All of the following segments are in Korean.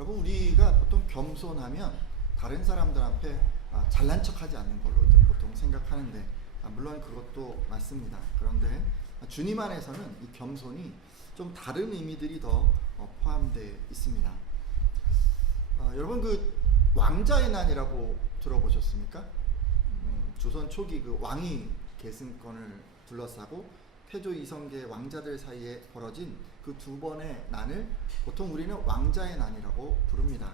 여러분, 우리가 보통 겸손하면 다른 사람들 앞에 잘난 척하지 않는 걸로 이제 보통 생각하는데, 물론 그것도 맞습니다. 그런데 주님 안에서는 이 겸손이 좀 다른 의미들이 더 포함되어 있습니다. 여러분, 그 왕자의 난이라고 들어보셨습니까? 조선 초기 그 왕위 계승권을 둘러싸고 태조 이성계 왕자들 사이에 벌어진 그 두 번의 난을 보통 우리는 왕자의 난이라고 부릅니다.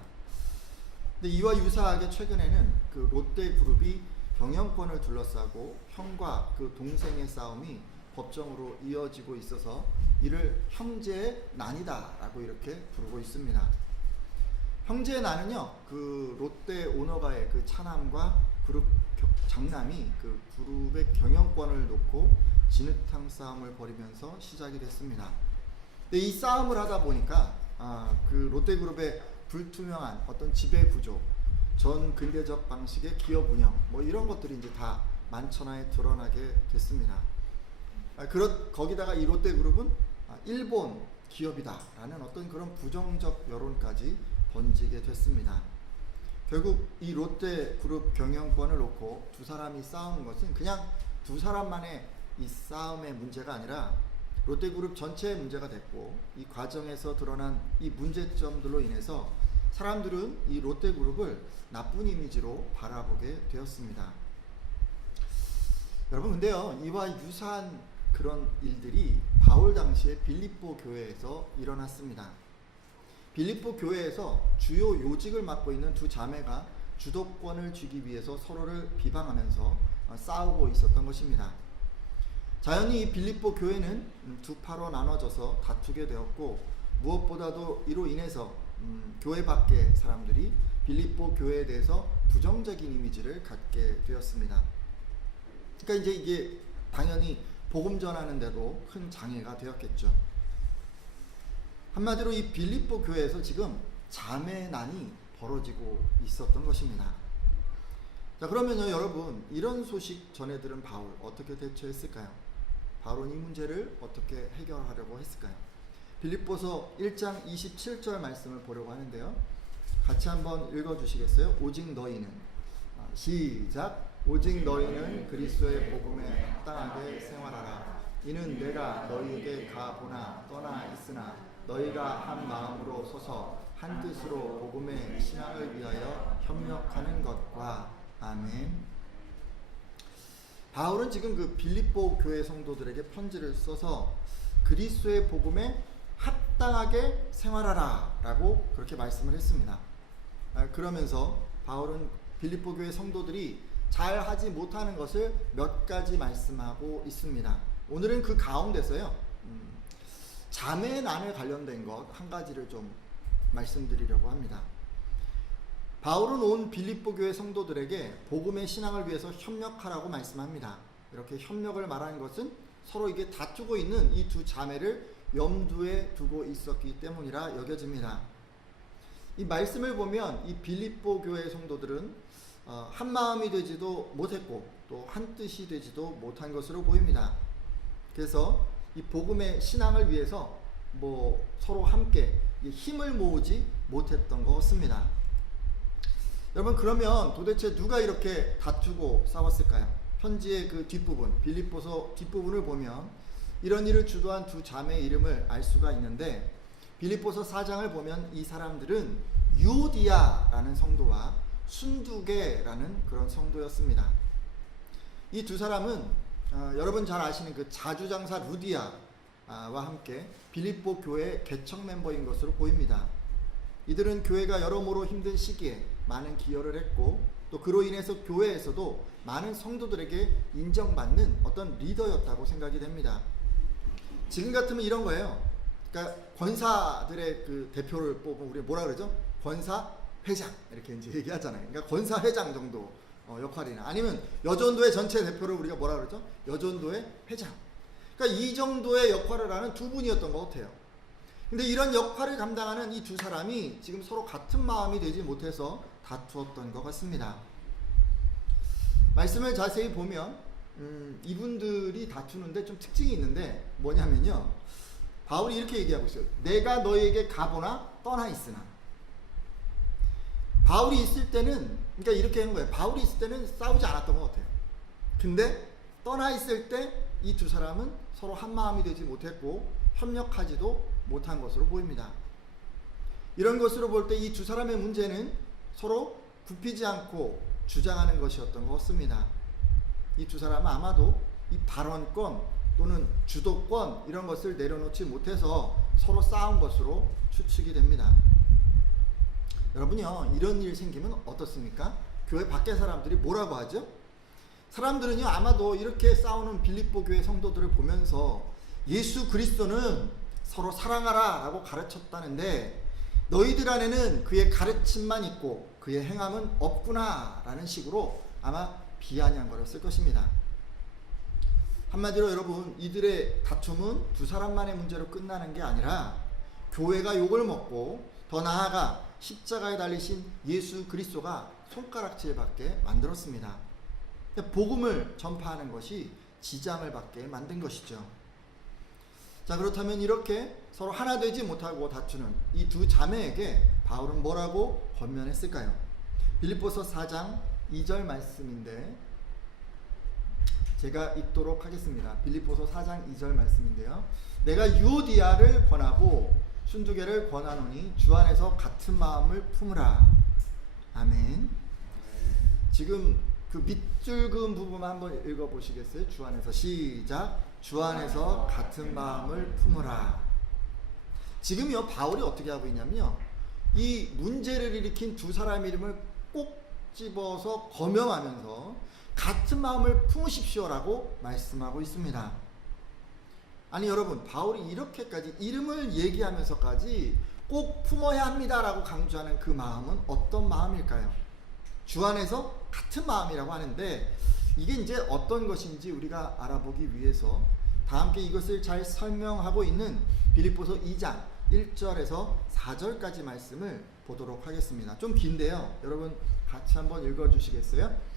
근데 이와 유사하게 최근에는 그 롯데그룹이 경영권을 둘러싸고 형과 그 동생의 싸움이 법정으로 이어지고 있어서 이를 형제의 난이다라고 이렇게 부르고 있습니다. 형제의 난은요, 그 롯데 오너가의 그 차남과 그룹 장남이 그 그룹의 경영권을 놓고 진흙탕 싸움을 벌이면서 시작이 됐습니다. 근데 이 싸움을 하다 보니까 그 롯데그룹의 불투명한 어떤 지배 구조, 전 근대적 방식의 기업 운영, 뭐 이런 것들이 이제 다 만천하에 드러나게 됐습니다. 거기다가 이 롯데그룹은 일본 기업이다라는 어떤 그런 부정적 여론까지 번지게 됐습니다. 결국 이 롯데그룹 경영권을 놓고 두 사람이 싸우는 것은 그냥 두 사람만의 이 싸움의 문제가 아니라 롯데그룹 전체의 문제가 됐고, 이 과정에서 드러난 이 문제점들로 인해서 사람들은 이 롯데그룹을 나쁜 이미지로 바라보게 되었습니다. 여러분, 근데요, 이와 유사한 그런 일들이 바울 당시에 빌립보 교회에서 일어났습니다. 빌립보 교회에서 주요 요직을 맡고 있는 두 자매가 주도권을 쥐기 위해서 서로를 비방하면서 싸우고 있었던 것입니다. 자연히 이 빌립보 교회는 두 파로 나눠져서 다투게 되었고, 무엇보다도 이로 인해서 교회 밖의 사람들이 빌립보 교회에 대해서 부정적인 이미지를 갖게 되었습니다. 그러니까 이제 이게 당연히 복음 전하는데도 큰 장애가 되었겠죠. 한마디로 이 빌립보 교회에서 지금 자매난이 벌어지고 있었던 것입니다. 자, 그러면요, 여러분, 이런 소식 전해 들은 바울 어떻게 대처했을까요? 바울은 이 문제를 어떻게 해결하려고 했을까요? 빌립보서 1장 27절 말씀을 보려고 하는데요, 같이 한번 읽어주시겠어요? 오직 너희는, 시작. 오직 너희는 그리스도의 복음에 합당하게 생활하라. 이는 내가 너희에게 가보나 떠나 있으나 너희가 한 마음으로 서서 한 뜻으로 복음의 신앙을 위하여 협력하는 것과. 아멘. 바울은 지금 그 빌립보 교회 성도들에게 편지를 써서 그리스도의 복음에 합당하게 생활하라 라고 그렇게 말씀을 했습니다. 그러면서 바울은 빌립보 교회 성도들이 잘 하지 못하는 것을 몇 가지 말씀하고 있습니다. 오늘은 그 가운데서요, 자매난에 관련된 것 한 가지를 좀 말씀드리려고 합니다. 바울은 온 빌립보 교회 성도들에게 복음의 신앙을 위해서 협력하라고 말씀합니다. 이렇게 협력을 말하는 것은 서로 이게 다투고 있는 이 두 자매를 염두에 두고 있었기 때문이라 여겨집니다. 이 말씀을 보면 이 빌립보 교회 성도들은 한 마음이 되지도 못했고 또 한 뜻이 되지도 못한 것으로 보입니다. 그래서 이 복음의 신앙을 위해서 서로 함께 힘을 모으지 못했던 것 같습니다. 여러분, 그러면 도대체 누가 이렇게 다투고 싸웠을까요? 편지의 그 뒷부분, 빌립보서 뒷부분을 보면 이런 일을 주도한 두 자매의 이름을 알 수가 있는데, 빌립보서 4장을 보면 이 사람들은 유오디아라는 성도와 순두계라는 그런 성도였습니다. 이 두 사람은 여러분 잘 아시는 그 자주장사 루디아와 함께 빌립보 교회 개척 멤버인 것으로 보입니다. 이들은 교회가 여러모로 힘든 시기에 많은 기여를 했고, 또 그로 인해서 교회에서도 많은 성도들에게 인정받는 어떤 리더였다고 생각이 됩니다. 지금 같으면 이런 거예요. 그러니까 권사들의 그 대표를 뽑으면 우리 뭐라 그러죠? 권사회장 이렇게 이제 얘기하잖아요. 그러니까 권사회장 정도 역할이나, 아니면 여전도회 전체 대표를 우리가 뭐라 그러죠? 여전도회 회장. 그러니까 이 정도의 역할을 하는 두 분이었던 것 같아요. 근데 이런 역할을 감당하는 이 두 사람이 지금 서로 같은 마음이 되지 못해서 다투었던 것 같습니다. 말씀을 자세히 보면 이분들이 다투는데 좀 특징이 있는데 뭐냐면요, 바울이 이렇게 얘기하고 있어요. 내가 너희에게 가보나 떠나 있으나. 바울이 있을 때는, 그러니까 이렇게 한 거예요. 바울이 있을 때는 싸우지 않았던 것 같아요. 근데 떠나 있을 때 이 두 사람은 서로 한 마음이 되지 못했고 협력하지도 못한 것으로 보입니다. 이런 것으로 볼 때 이 두 사람의 문제는 서로 굽히지 않고 주장하는 것이었던 것 같습니다. 이 두 사람은 아마도 이 발언권 또는 주도권 이런 것을 내려놓지 못해서 서로 싸운 것으로 추측이 됩니다. 여러분요, 이런 일 생기면 어떻습니까? 교회 밖의 사람들이 뭐라고 하죠? 사람들은요, 아마도 이렇게 싸우는 빌립보 교회 성도들을 보면서 예수 그리스도는 서로 사랑하라 라고 가르쳤다는데 너희들 안에는 그의 가르침만 있고 그의 행함은 없구나 라는 식으로 아마 비아냥거렸을 것입니다. 한마디로 여러분, 이들의 다툼은 두 사람만의 문제로 끝나는 게 아니라 교회가 욕을 먹고 더 나아가 십자가에 달리신 예수 그리스도가 손가락질 받게 만들었습니다. 복음을 전파하는 것이 지장을 받게 만든 것이죠. 자, 그렇다면 이렇게 서로 하나 되지 못하고 다투는 이 두 자매에게 바울은 뭐라고 권면했을까요? 빌립보서 4장 2절 말씀인데 제가 읽도록 하겠습니다. 빌립보서 4장 2절 말씀인데요. 내가 유오디아를 권하고 순두개를 권하노니 주 안에서 같은 마음을 품으라. 아멘. 지금 그 밑줄 그은 부분만 한번 읽어보시겠어요? 주 안에서 시작. 주 안에서 같은 마음을 품으라. 지금요, 바울이 어떻게 하고 있냐면요, 이 문제를 일으킨 두 사람의 이름을 꼭 집어서 거명하면서 같은 마음을 품으십시오라고 말씀하고 있습니다. 아니 여러분, 바울이 이렇게까지 이름을 얘기하면서까지 꼭 품어야 합니다라고 강조하는 그 마음은 어떤 마음일까요? 주 안에서 같은 마음이라고 하는데 이게 이제 어떤 것인지 우리가 알아보기 위해서 다 함께 이것을 잘 설명하고 있는 빌립보서 2장 1절에서 4절까지 말씀을 보도록 하겠습니다. 좀 긴데요, 여러분 같이 한번 읽어주시겠어요?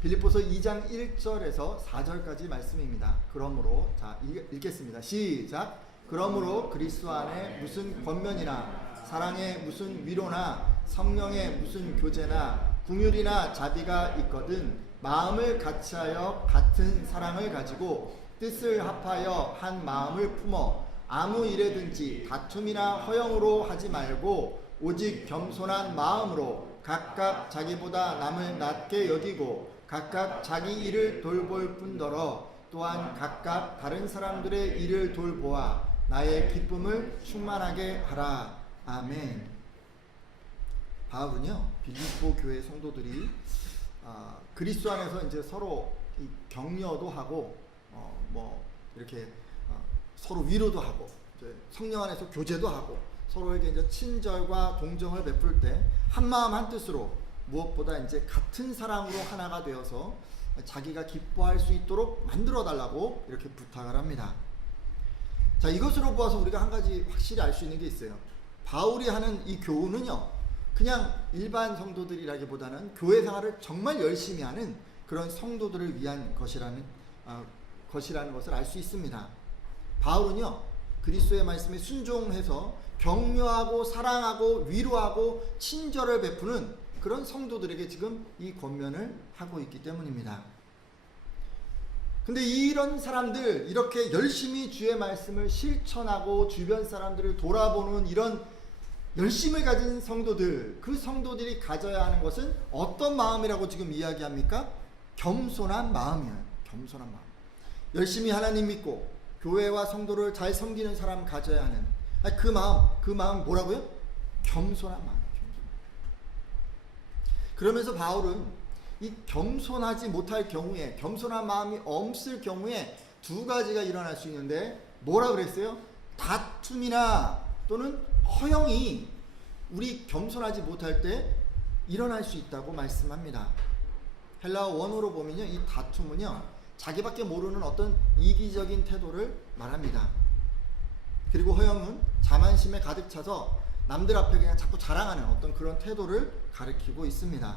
빌립보서 2장 1절에서 4절까지 말씀입니다. 그러므로, 자, 읽겠습니다. 시작. 그러므로 그리스도 안에 무슨 권면이나 사랑에 무슨 위로나 성령의 무슨 교제나 긍휼이나 자비가 있거든 마음을 같이하여 같은 사랑을 가지고 뜻을 합하여 한 마음을 품어 아무 일에든지 다툼이나 허영으로 하지 말고 오직 겸손한 마음으로 각각 자기보다 남을 낮게 여기고 각각 자기 일을 돌볼 뿐더러 또한 각각 다른 사람들의 일을 돌보아 나의 기쁨을 충만하게 하라. 아멘. 바울은요, 빌립보 교회 성도들이 그리스도 안에서 이제 서로 격려도 하고 이렇게 서로 위로도 하고 이제 성령 안에서 교제도 하고 서로에게 이제 친절과 동정을 베풀 때 한 마음 한 뜻으로 무엇보다 이제 같은 사랑으로 하나가 되어서 자기가 기뻐할 수 있도록 만들어 달라고 이렇게 부탁을 합니다. 자, 이것으로 보아서 우리가 한 가지 확실히 알 수 있는 게 있어요. 바울이 하는 이 교훈은요, 그냥 일반 성도들이라기보다는 교회 생활을 정말 열심히 하는 그런 성도들을 위한 것이라는 것을 알 수 있습니다. 바울은요, 그리스도의 말씀에 순종해서 격려하고 사랑하고 위로하고 친절을 베푸는 그런 성도들에게 지금 이 권면을 하고 있기 때문입니다. 근데 이런 사람들, 이렇게 열심히 주의 말씀을 실천하고 주변 사람들을 돌아보는 이런 열심을 가진 성도들, 그 성도들이 가져야 하는 것은 어떤 마음이라고 지금 이야기합니까? 겸손한 마음이에요. 겸손한 마음. 열심히 하나님 믿고 교회와 성도를 잘 섬기는 사람 가져야 하는 그 마음 뭐라고요? 겸손한 마음. 그러면서 바울은 이 겸손하지 못할 경우에, 겸손한 마음이 없을 경우에 두 가지가 일어날 수 있는데 뭐라 그랬어요? 다툼이나 또는 허영이 우리 겸손하지 못할 때 일어날 수 있다고 말씀합니다. 헬라어 원어로 보면요, 이 다툼은요, 자기밖에 모르는 어떤 이기적인 태도를 말합니다. 그리고 허영은 자만심에 가득 차서 남들 앞에 그냥 자꾸 자랑하는 어떤 그런 태도를 가리키고 있습니다.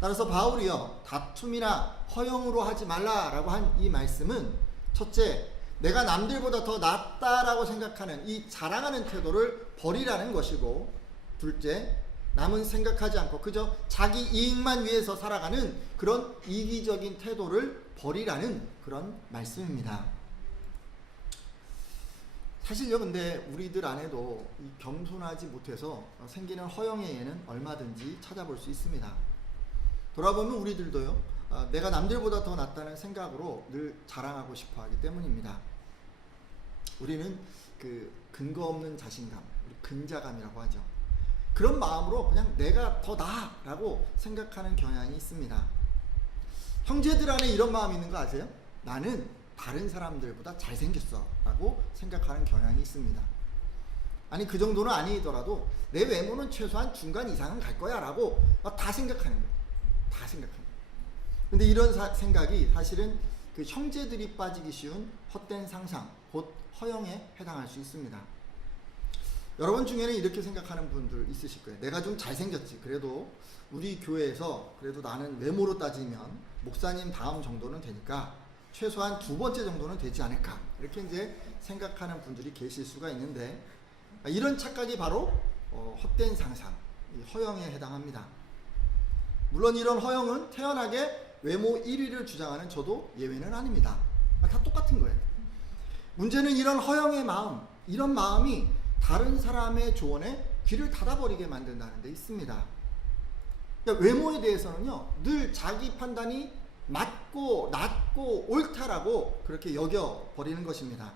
따라서 바울이요, 다툼이나 허영으로 하지 말라라고 한 이 말씀은 첫째, 내가 남들보다 더 낫다라고 생각하는 이 자랑하는 태도를 버리라는 것이고, 둘째, 남은 생각하지 않고 그저 자기 이익만 위해서 살아가는 그런 이기적인 태도를 버리라는 그런 말씀입니다. 사실요, 근데 우리들 안에도 이 겸손하지 못해서 생기는 허영의 예는 얼마든지 찾아볼 수 있습니다. 돌아보면 우리들도요, 내가 남들보다 더 낫다는 생각으로 늘 자랑하고 싶어 하기 때문입니다. 우리는 그 근거 없는 자신감, 근자감이라고 하죠. 그런 마음으로 그냥 내가 더 나아라고 생각하는 경향이 있습니다. 형제들 안에 이런 마음이 있는 거 아세요? 나는 다른 사람들보다 잘생겼어 라고 생각하는 경향이 있습니다. 아니 그 정도는 아니더라도 내 외모는 최소한 중간 이상은 갈 거야 라고 다 생각하는 거예요. 다 생각하는 거예요. 근데 이런 생각이 사실은 그 형제들이 빠지기 쉬운 헛된 상상, 곧 허영에 해당할 수 있습니다. 여러분 중에는 이렇게 생각하는 분들 있으실 거예요. 내가 좀 잘생겼지. 그래도 우리 교회에서 그래도 나는 외모로 따지면 목사님 다음 정도는 되니까 최소한 두 번째 정도는 되지 않을까. 이렇게 이제 생각하는 분들이 계실 수가 있는데 이런 착각이 바로 헛된 상상, 허영에 해당합니다. 물론 이런 허영은 태연하게 외모 1위를 주장하는 저도 예외는 아닙니다. 다 똑같은 거예요. 문제는 이런 허영의 마음, 이런 마음이 다른 사람의 조언에 귀를 닫아버리게 만든다는 데 있습니다. 그러니까 외모에 대해서는요, 늘 자기 판단이 맞고 낫고 옳다라고 그렇게 여겨버리는 것입니다.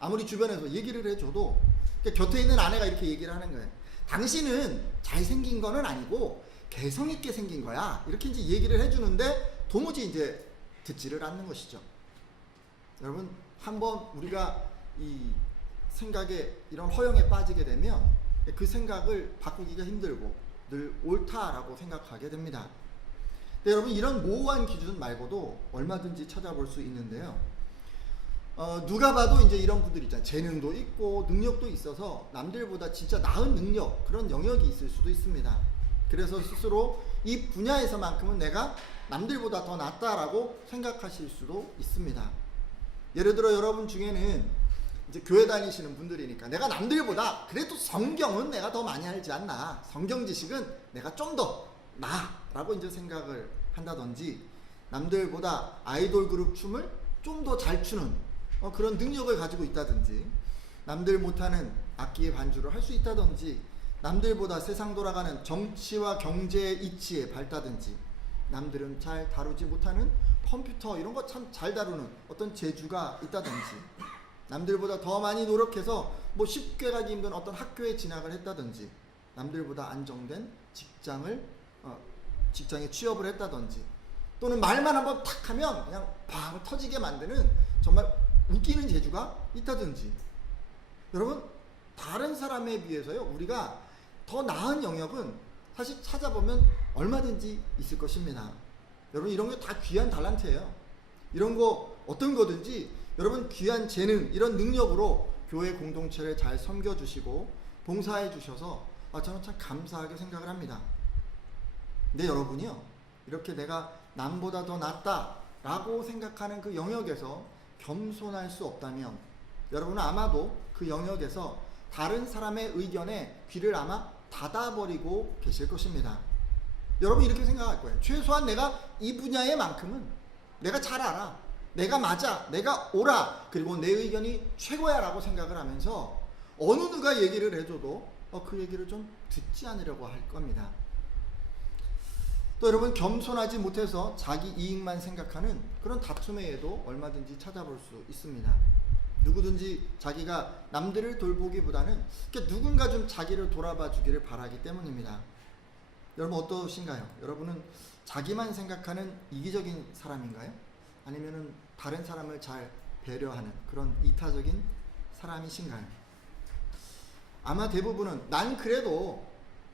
아무리 주변에서 얘기를 해줘도 그러니까 곁에 있는 아내가 이렇게 얘기를 하는 거예요. 당신은 잘생긴 거는 아니고 개성있게 생긴 거야. 이렇게 이제 얘기를 해주는데 도무지 이제 듣지를 않는 것이죠. 여러분, 한번 우리가 이 생각에 이런 허영에 빠지게 되면 그 생각을 바꾸기가 힘들고 늘 옳다라고 생각하게 됩니다. 근데 여러분, 이런 모호한 기준 말고도 얼마든지 찾아볼 수 있는데요. 누가 봐도 이제 이런 분들 있잖아요. 재능도 있고 능력도 있어서 남들보다 진짜 나은 능력, 그런 영역이 있을 수도 있습니다. 그래서 스스로 이 분야에서만큼은 내가 남들보다 더 낫다라고 생각하실 수도 있습니다. 예를 들어 여러분 중에는 이제 교회 다니시는 분들이니까 내가 남들보다 그래도 성경은 내가 더 많이 알지 않나, 성경 지식은 내가 좀 더 나라고 이제 생각을 한다든지, 남들보다 아이돌 그룹 춤을 좀 더 잘 추는 그런 능력을 가지고 있다든지, 남들 못하는 악기의 반주를 할 수 있다든지, 남들보다 세상 돌아가는 정치와 경제의 이치에 밝다든지, 남들은 잘 다루지 못하는 컴퓨터 이런 거 참 잘 다루는 어떤 재주가 있다든지, 남들보다 더 많이 노력해서 뭐 쉽게 가기 힘든 어떤 학교에 진학을 했다든지, 남들보다 안정된 직장에 취업을 했다든지, 또는 말만 한번 탁 하면 그냥 방 터지게 만드는 정말 웃기는 재주가 있다든지, 여러분 다른 사람에 비해서요 우리가 더 나은 영역은 사실 찾아보면 얼마든지 있을 것입니다. 여러분 이런 게 다 귀한 달란트예요. 이런 거 어떤 거든지 여러분 귀한 재능, 이런 능력으로 교회 공동체를 잘 섬겨주시고 봉사해 주셔서 저는 참 감사하게 생각을 합니다. 근데 여러분이요, 이렇게 내가 남보다 더 낫다 라고 생각하는 그 영역에서 겸손할 수 없다면 여러분은 아마도 그 영역에서 다른 사람의 의견에 귀를 아마 닫아버리고 계실 것입니다. 여러분 이렇게 생각할 거예요. 최소한 내가 이 분야에만큼은 내가 잘 알아, 내가 맞아, 내가 옳아, 그리고 내 의견이 최고야 라고 생각을 하면서 어느 누가 얘기를 해줘도 그 얘기를 좀 듣지 않으려고 할 겁니다. 또 여러분, 겸손하지 못해서 자기 이익만 생각하는 그런 다툼에도 얼마든지 찾아볼 수 있습니다. 누구든지 자기가 남들을 돌보기보다는 누군가 좀 자기를 돌아봐 주기를 바라기 때문입니다. 여러분 어떠신가요? 여러분은 자기만 생각하는 이기적인 사람인가요? 아니면은 다른 사람을 잘 배려하는 그런 이타적인 사람이신가요? 아마 대부분은 난 그래도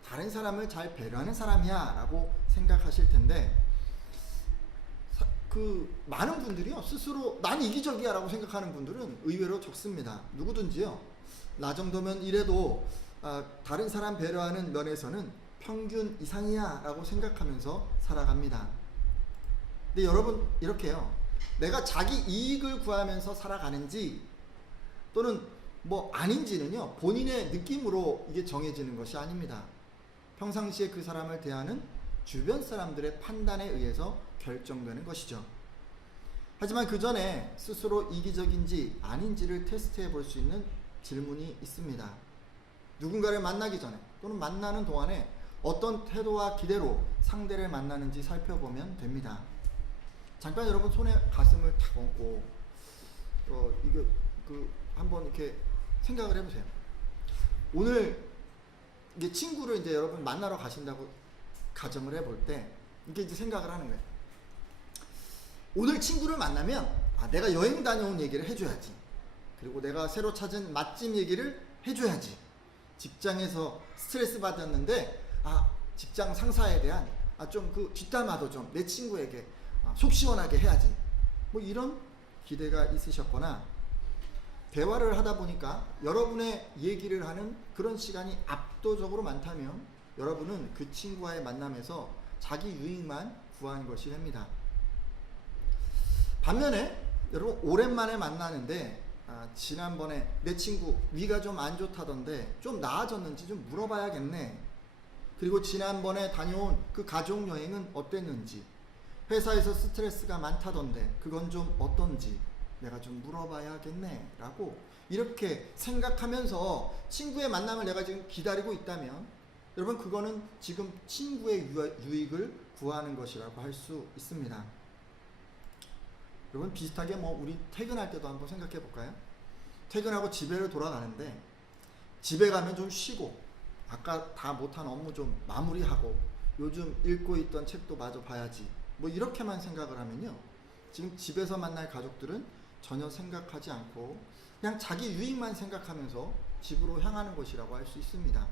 다른 사람을 잘 배려하는 사람이야 라고 생각하실 텐데, 많은 분들이요 스스로 난 이기적이야 라고 생각하는 분들은 의외로 적습니다. 누구든지요 나 정도면 이래도 다른 사람 배려하는 면에서는 평균 이상이야 라고 생각하면서 살아갑니다. 근데 여러분 이렇게요, 내가 자기 이익을 구하면서 살아가는지 또는 뭐 아닌지는요 본인의 느낌으로 이게 정해지는 것이 아닙니다. 평상시에 그 사람을 대하는 주변 사람들의 판단에 의해서 결정되는 것이죠. 하지만 그 전에 스스로 이기적인지 아닌지를 테스트해 볼 수 있는 질문이 있습니다. 누군가를 만나기 전에 또는 만나는 동안에 어떤 태도와 기대로 상대를 만나는지 살펴보면 됩니다. 잠깐 여러분 손에 가슴을 탁 얹고 이거 한번 이렇게 생각을 해보세요. 오늘 이제 친구를 이제 여러분 만나러 가신다고 가정을 해볼 때 이렇게 이제 생각을 하는 거예요. 오늘 친구를 만나면 내가 여행 다녀온 얘기를 해줘야지. 그리고 내가 새로 찾은 맛집 얘기를 해줘야지. 직장에서 스트레스 받았는데 직장 상사에 대한 좀 그 뒷담화도 좀 내 친구에게 속 시원하게 해야지. 뭐 이런 기대가 있으셨거나 대화를 하다 보니까 여러분의 얘기를 하는 그런 시간이 압도적으로 많다면 여러분은 그 친구와의 만남에서 자기 유익만 구한 것이 됩니다. 반면에 여러분 오랜만에 만나는데 지난번에 내 친구 위가 좀 안 좋다던데 좀 나아졌는지 좀 물어봐야겠네. 그리고 지난번에 다녀온 그 가족 여행은 어땠는지, 회사에서 스트레스가 많다던데 그건 좀 어떤지 내가 좀 물어봐야겠네 라고 이렇게 생각하면서 친구의 만남을 내가 지금 기다리고 있다면 여러분 그거는 지금 친구의 유익을 구하는 것이라고 할 수 있습니다. 여러분 비슷하게 우리 퇴근할 때도 한번 생각해 볼까요? 퇴근하고 집에를 돌아가는데 집에 가면 좀 쉬고 아까 다 못한 업무 좀 마무리하고 요즘 읽고 있던 책도 마저 봐야지 뭐 이렇게만 생각을 하면요, 지금 집에서 만날 가족들은 전혀 생각하지 않고 그냥 자기 유익만 생각하면서 집으로 향하는 것이라고 할 수 있습니다.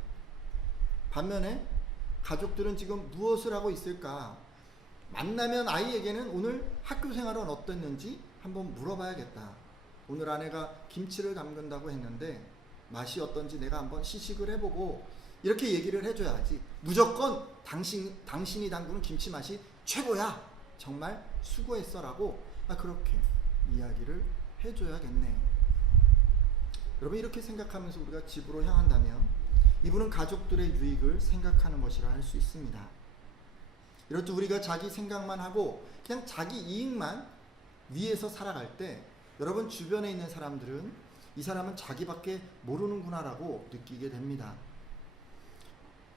반면에 가족들은 지금 무엇을 하고 있을까? 만나면 아이에게는 오늘 학교 생활은 어땠는지 한번 물어봐야겠다. 오늘 아내가 김치를 담근다고 했는데 맛이 어떤지 내가 한번 시식을 해보고 이렇게 얘기를 해줘야지. 무조건 당신이 담그는 김치 맛이 최고야. 정말 수고했어 라고 그렇게 이야기를 해줘야겠네. 여러분 이렇게 생각하면서 우리가 집으로 향한다면 이분은 가족들의 유익을 생각하는 것이라 할 수 있습니다. 이렇듯 우리가 자기 생각만 하고 그냥 자기 이익만 위해서 살아갈 때 여러분 주변에 있는 사람들은 이 사람은 자기밖에 모르는구나 라고 느끼게 됩니다.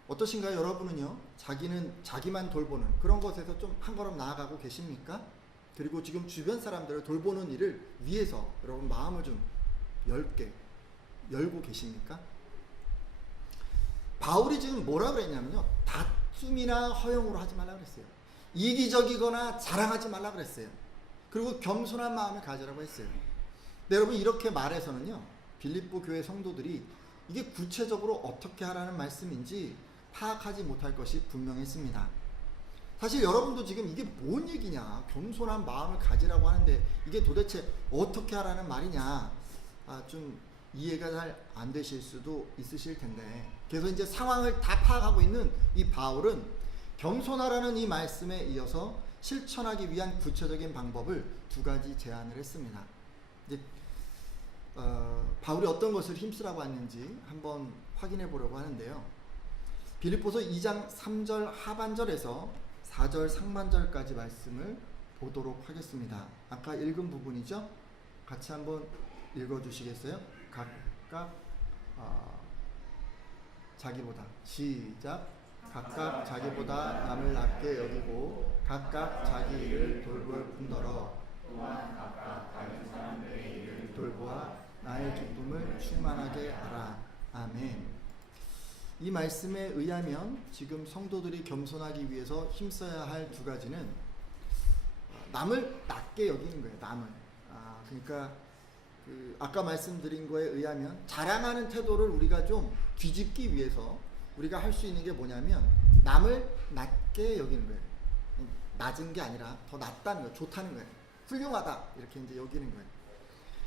어떠신가요? 여러분은요, 자기는 자기만 돌보는 그런 것에서 좀 한 걸음 나아가고 계십니까? 그리고 지금 주변 사람들을 돌보는 일을 위해서 여러분 마음을 좀 열고 계십니까? 바울이 지금 뭐라 그랬냐면요, 다툼이나 허용으로 하지 말라 그랬어요. 이기적이거나 자랑하지 말라 그랬어요. 그리고 겸손한 마음을 가지라고 했어요. 네, 여러분 이렇게 말해서는요, 빌립보 교회 성도들이 이게 구체적으로 어떻게 하라는 말씀인지 파악하지 못할 것이 분명했습니다. 사실 여러분도 지금 이게 뭔 얘기냐, 겸손한 마음을 가지라고 하는데 이게 도대체 어떻게 하라는 말이냐, 좀 이해가 잘 안 되실 수도 있으실 텐데, 그래서 이제 상황을 다 파악하고 있는 이 바울은 겸손하라는 이 말씀에 이어서 실천하기 위한 구체적인 방법을 두 가지 제안을 했습니다. 이제 바울이 어떤 것을 힘쓰라고 했는지 한번 확인해 보려고 하는데요. 빌립보서 2장 3절 하반절에서 4절 상반절까지 말씀을 보도록 하겠습니다. 아까 읽은 부분이죠? 같이 한번 읽어주시겠어요? 각각 자기보다, 시작. 각각 자기보다 남을 낮게 여기고 각각 자기 일을 돌볼 뿐더러 또한 각각 다른 사람들의 일을 돌보아 나의 기쁨을 충만하게 하라. 아멘. 이 말씀에 의하면 지금 성도들이 겸손하기 위해서 힘써야 할 두 가지는 남을 낮게 여기는 거예요. 남을. 그러니까 아까 말씀드린 거에 의하면 자랑하는 태도를 우리가 좀 뒤집기 위해서 우리가 할 수 있는 게 뭐냐면 남을 낮게 여기는 거예요. 낮은 게 아니라 더 낫다는 거예요. 좋다는 거예요. 훌륭하다 이렇게 이제 여기는 거예요.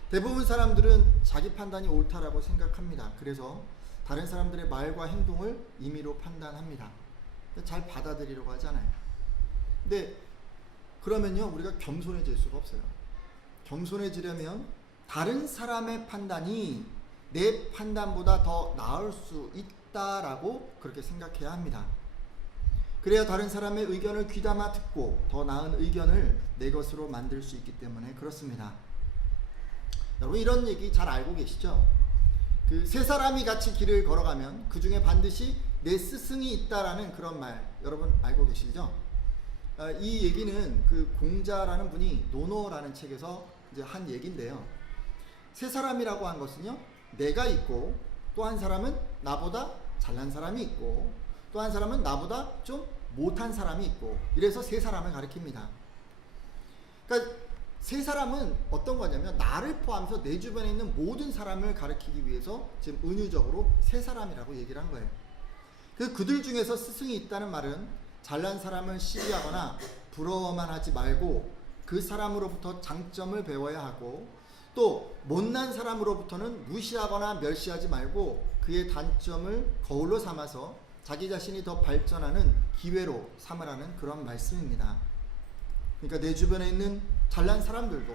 대부분 사람들은 자기 판단이 옳다라고 생각합니다. 그래서 다른 사람들의 말과 행동을 임의로 판단합니다. 잘 받아들이려고 하잖아요. 근데 그러면요, 우리가 겸손해질 수가 없어요. 겸손해지려면 다른 사람의 판단이 내 판단보다 더 나을 수 있다라고 그렇게 생각해야 합니다. 그래야 다른 사람의 의견을 귀담아 듣고 더 나은 의견을 내 것으로 만들 수 있기 때문에 그렇습니다. 여러분 이런 얘기 잘 알고 계시죠? 그 세 사람이 같이 길을 걸어가면 그 중에 반드시 내 스승이 있다라는 그런 말 여러분 알고 계시죠? 이 얘기는 그 공자라는 분이 노노라는 책에서 이제 한 얘기인데요. 세 사람이라고 한 것은요, 내가 있고 또 한 사람은 나보다 잘난 사람이 있고 또 한 사람은 나보다 좀 못한 사람이 있고, 이래서 세 사람을 가리킵니다. 그러니까 세 사람은 어떤 거냐면 나를 포함해서 내 주변에 있는 모든 사람을 가리키기 위해서 지금 은유적으로 세 사람이라고 얘기를 한 거예요. 그들 중에서 스승이 있다는 말은 잘난 사람을 시기하거나 부러워만 하지 말고 그 사람으로부터 장점을 배워야 하고, 또 못난 사람으로부터는 무시하거나 멸시하지 말고 그의 단점을 거울로 삼아서 자기 자신이 더 발전하는 기회로 삼으라는 그런 말씀입니다. 그러니까 내 주변에 있는 잘난 사람들도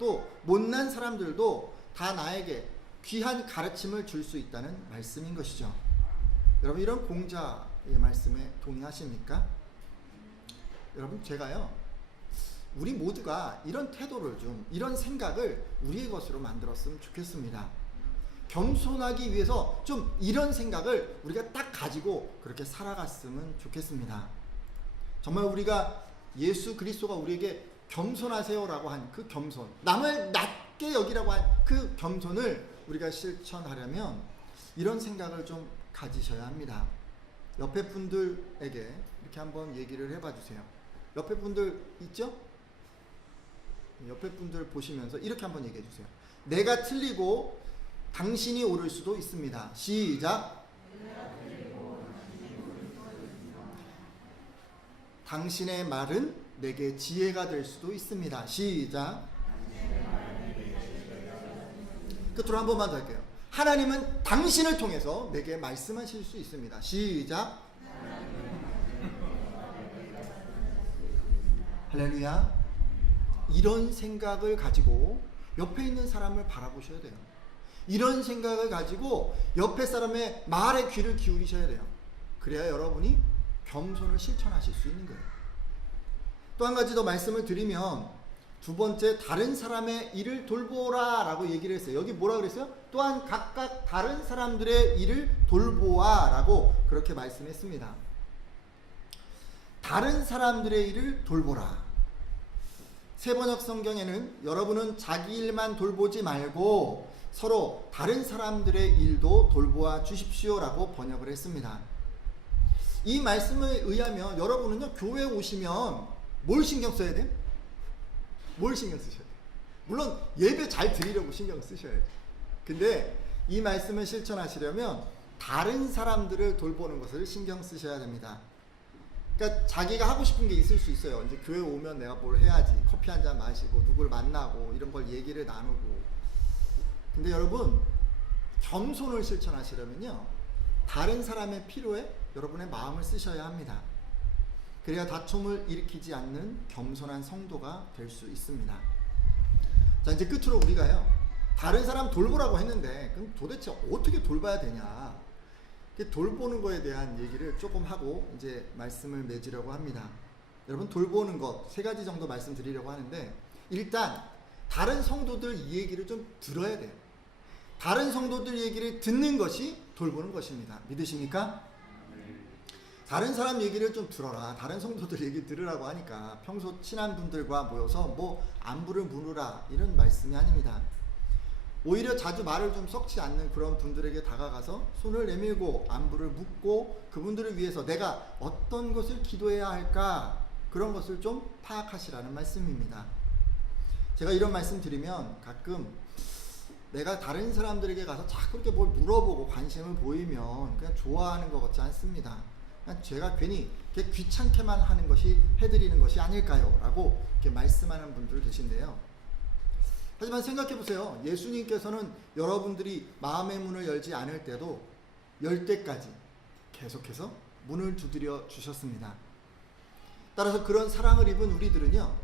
또 못난 사람들도 다 나에게 귀한 가르침을 줄 수 있다는 말씀인 것이죠. 여러분 이런 공자의 말씀에 동의하십니까? 여러분 제가요, 우리 모두가 이런 태도를 좀, 이런 생각을 우리의 것으로 만들었으면 좋겠습니다. 겸손하기 위해서 좀 이런 생각을 우리가 딱 가지고 그렇게 살아갔으면 좋겠습니다. 정말 우리가 예수 그리스도가 우리에게 겸손하세요라고 한 그 겸손, 남을 낮게 여기라고 한 그 겸손을 우리가 실천하려면 이런 생각을 좀 가지셔야 합니다. 옆에 분들에게 이렇게 한번 얘기를 해봐 주세요. 옆에 분들 있죠? 옆에 분들 보시면서 이렇게 한번 얘기해 주세요. 내가 틀리고 당신이 옳을 수도 있습니다. 시작. 당신의 말은 내게 지혜가 될 수도 있습니다. 시작. 끝으로 한 번만 더 할게요. 하나님은 당신을 통해서 내게 말씀하실 수 있습니다. 시작. 할렐루야. 이런 생각을 가지고 옆에 있는 사람을 바라보셔야 돼요. 이런 생각을 가지고 옆에 사람의 말에 귀를 기울이셔야 돼요. 그래야 여러분이 겸손을 실천하실 수 있는 거예요. 또 한 가지 더 말씀을 드리면, 두 번째, 다른 사람의 일을 돌보라 라고 얘기를 했어요. 여기 뭐라 그랬어요? 또한 각각 다른 사람들의 일을 돌보아 라고 그렇게 말씀했습니다. 다른 사람들의 일을 돌보라. 세번역 성경에는 여러분은 자기 일만 돌보지 말고 서로 다른 사람들의 일도 돌보아 주십시오 라고 번역을 했습니다. 이 말씀에 의하면 여러분은요, 교회에 오시면 뭘 신경 써야 돼요? 뭘 신경 쓰셔야 돼요? 물론 예배 잘 드리려고 신경 쓰셔야죠. 근데 이 말씀을 실천하시려면 다른 사람들을 돌보는 것을 신경 쓰셔야 됩니다. 그러니까 자기가 하고 싶은 게 있을 수 있어요. 이제 교회 오면 내가 뭘 해야지, 커피 한 잔 마시고 누구를 만나고 이런 걸 얘기를 나누고. 근데 여러분 겸손을 실천하시려면요, 다른 사람의 필요에 여러분의 마음을 쓰셔야 합니다. 그래야 다툼을 일으키지 않는 겸손한 성도가 될 수 있습니다. 자, 이제 끝으로 우리가요, 다른 사람 돌보라고 했는데 그럼 도대체 어떻게 돌봐야 되냐, 돌보는 거에 대한 얘기를 조금 하고 이제 말씀을 맺으려고 합니다. 여러분 돌보는 것 세 가지 정도 말씀드리려고 하는데, 일단 다른 성도들 이 얘기를 좀 들어야 돼요. 다른 성도들 얘기를 듣는 것이 돌보는 것입니다. 믿으십니까? 다른 사람 얘기를 좀 들어라. 다른 성도들 얘기 들으라고 하니까 평소 친한 분들과 모여서 뭐 안부를 물으라 이런 말씀이 아닙니다. 오히려 자주 말을 좀 섞지 않는 그런 분들에게 다가가서 손을 내밀고 안부를 묻고 그분들을 위해서 내가 어떤 것을 기도해야 할까, 그런 것을 좀 파악하시라는 말씀입니다. 제가 이런 말씀 드리면 가끔 내가 다른 사람들에게 가서 자꾸 그렇게 뭘 물어보고 관심을 보이면 그냥 좋아하는 것 같지 않습니다. 그냥 제가 괜히 귀찮게만 하는 것이 해드리는 것이 아닐까요? 라고 이렇게 말씀하는 분들 계신데요. 하지만 생각해 보세요. 예수님께서는 여러분들이 마음의 문을 열지 않을 때도 열 때까지 계속해서 문을 두드려 주셨습니다. 따라서 그런 사랑을 입은 우리들은요,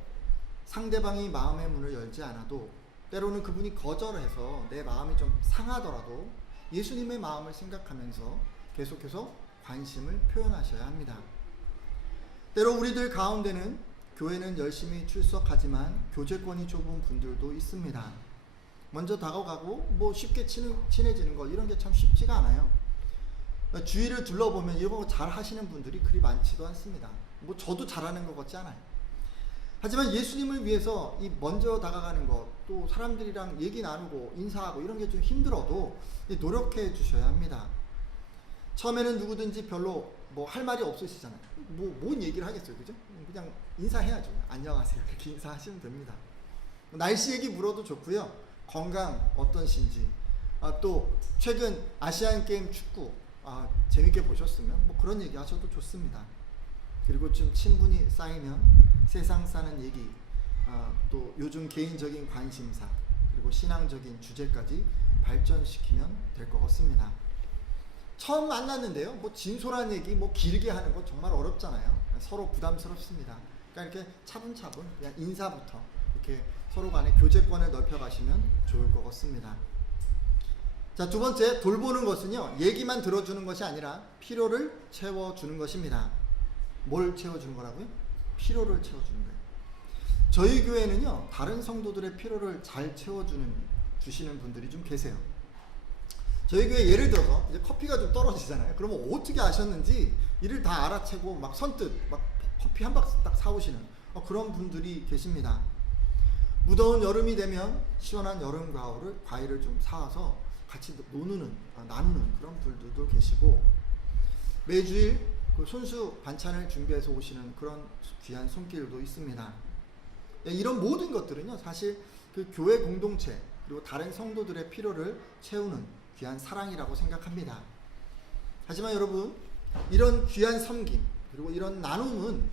상대방이 마음의 문을 열지 않아도 때로는 그분이 거절해서 내 마음이 좀 상하더라도 예수님의 마음을 생각하면서 계속해서 관심을 표현하셔야 합니다. 때로 우리들 가운데는 교회는 열심히 출석하지만 교제권이 좁은 분들도 있습니다. 먼저 다가가고 뭐 쉽게 친해지는 거 이런 게 참 쉽지가 않아요. 주위를 둘러보면 이런 거 잘 하시는 분들이 그리 많지도 않습니다. 뭐 저도 잘하는 것 같지 않아요. 하지만 예수님을 위해서 이 먼저 다가가는 것, 또 사람들이랑 얘기 나누고 인사하고 이런 게 좀 힘들어도 노력해 주셔야 합니다. 처음에는 누구든지 별로 뭐 할 말이 없으시잖아요. 뭔 얘기를 하겠어요, 그죠? 그냥 인사해야죠. 안녕하세요. 이렇게 인사하시면 됩니다. 날씨 얘기 물어도 좋고요. 건강 어떠신지, 또 최근 아시안 게임 축구 재밌게 보셨으면 뭐 그런 얘기 하셔도 좋습니다. 그리고 좀 친분이 쌓이면 세상 사는 얘기, 또 요즘 개인적인 관심사, 그리고 신앙적인 주제까지 발전시키면 될 것 같습니다. 처음 만났는데요, 뭐 진솔한 얘기 뭐 길게 하는 거 정말 어렵잖아요. 서로 부담스럽습니다. 그러니까 이렇게 차분차분 그냥 인사부터 이렇게 서로 간의 교제권을 넓혀가시면 좋을 것 같습니다. 자, 두 번째, 돌보는 것은요, 얘기만 들어주는 것이 아니라 필요를 채워주는 것입니다. 뭘 채워주는 거라고요? 필요를 채워주는 거예요. 저희 교회는요, 다른 성도들의 필요를 잘 주시는 분들이 좀 계세요. 저희 교회 예를 들어서 이제 커피가 좀 떨어지잖아요. 그러면 어떻게 아셨는지 이를 다 알아채고 막 선뜻 막 커피 한 박스 딱 사오시는 그런 분들이 계십니다. 무더운 여름이 되면 시원한 여름 과일을 좀 사와서 같이 나누는 그런 분들도 계시고, 매주일 그 손수 반찬을 준비해서 오시는 그런 귀한 손길도 있습니다. 이런 모든 것들은요, 사실 그 교회 공동체 그리고 다른 성도들의 필요를 채우는 귀한 사랑이라고 생각합니다. 하지만 여러분, 이런 귀한 섬김 그리고 이런 나눔은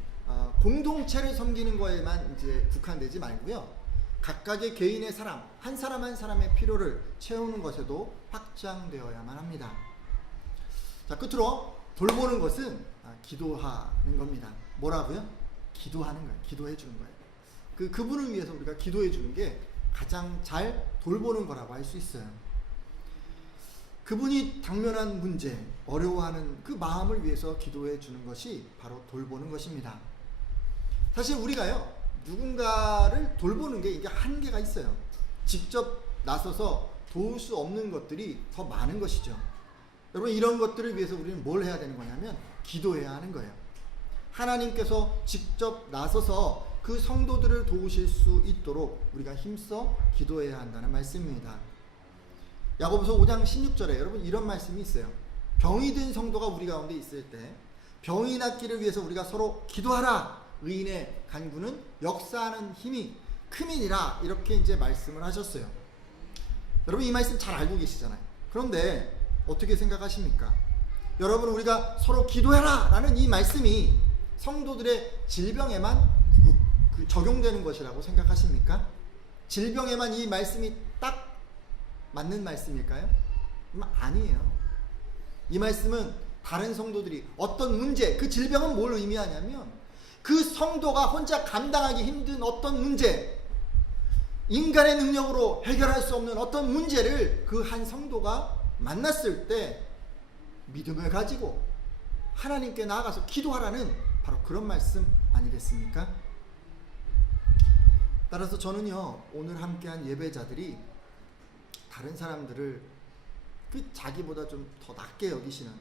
공동체를 섬기는 거에만 이제 국한되지 말고요, 각각의 개인의 사람 한 사람의 필요를 채우는 것에도 확장되어야만 합니다. 자, 끝으로 돌보는 것은 기도하는 겁니다. 뭐라고요? 기도하는 거예요. 기도해 주는 거예요. 그분을 위해서 우리가 기도해 주는 게 가장 잘 돌보는 거라고 할 수 있어요. 그분이 당면한 문제, 어려워하는 그 마음을 위해서 기도해 주는 것이 바로 돌보는 것입니다. 사실 우리가요, 누군가를 돌보는 게 이게 한계가 있어요. 직접 나서서 도울 수 없는 것들이 더 많은 것이죠. 여러분, 이런 것들을 위해서 우리는 뭘 해야 되는 거냐면 기도해야 하는 거예요. 하나님께서 직접 나서서 그 성도들을 도우실 수 있도록 우리가 힘써 기도해야 한다는 말씀입니다. 야고보서 5장 16절에 여러분 이런 말씀이 있어요. 병이 든 성도가 우리 가운데 있을 때 병이 낫기를 위해서 우리가 서로 기도하라. 의인의 간구는 역사하는 힘이 큼이니라. 이렇게 이제 말씀을 하셨어요. 여러분, 이 말씀 잘 알고 계시잖아요. 그런데 어떻게 생각하십니까? 여러분, 우리가 서로 기도해라 라는 이 말씀이 성도들의 질병에만 적용되는 것이라고 생각하십니까? 질병에만 이 말씀이 딱 맞는 말씀일까요? 아니에요. 이 말씀은 다른 성도들이 어떤 문제, 그 질병은 뭘 의미하냐면 그 성도가 혼자 감당하기 힘든 어떤 문제, 인간의 능력으로 해결할 수 없는 어떤 문제를 그 한 성도가 만났을 때 믿음을 가지고 하나님께 나아가서 기도하라는 바로 그런 말씀 아니겠습니까? 따라서 저는요, 오늘 함께한 예배자들이 다른 사람들을 그 자기보다 좀 더 낮게 여기시는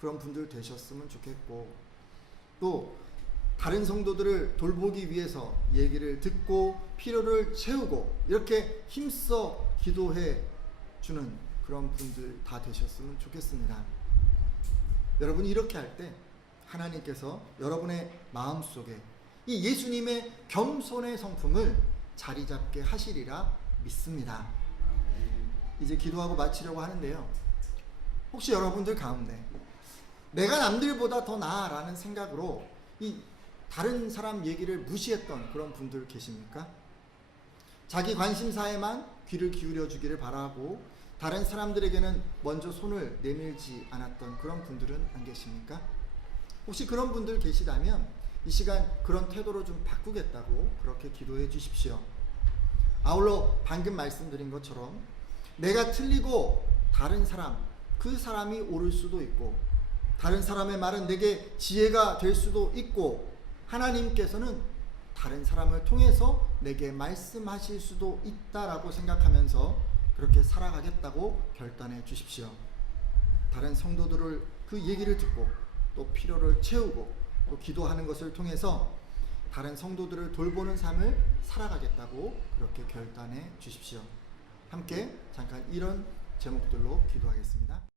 그런 분들 되셨으면 좋겠고, 또 다른 성도들을 돌보기 위해서 얘기를 듣고 필요를 채우고 이렇게 힘써 기도해 주는 그런 분들 다 되셨으면 좋겠습니다. 여러분이 이렇게 할 때 하나님께서 여러분의 마음속에 이 예수님의 겸손의 성품을 자리 잡게 하시리라 믿습니다. 이제 기도하고 마치려고 하는데요, 혹시 여러분들 가운데 내가 남들보다 더 나아라는 생각으로 이 다른 사람 얘기를 무시했던 그런 분들 계십니까? 자기 관심사에만 귀를 기울여 주기를 바라고 다른 사람들에게는 먼저 손을 내밀지 않았던 그런 분들은 안 계십니까? 혹시 그런 분들 계시다면 이 시간 그런 태도로 좀 바꾸겠다고 그렇게 기도해 주십시오. 아울러 방금 말씀드린 것처럼 내가 틀리고 다른 사람, 그 사람이 옳을 수도 있고, 다른 사람의 말은 내게 지혜가 될 수도 있고, 하나님께서는 다른 사람을 통해서 내게 말씀하실 수도 있다라고 생각하면서 그렇게 살아가겠다고 결단해 주십시오. 다른 성도들을 그 얘기를 듣고 또 필요를 채우고 또 기도하는 것을 통해서 다른 성도들을 돌보는 삶을 살아가겠다고 그렇게 결단해 주십시오. 함께 잠깐 이런 제목들로 기도하겠습니다.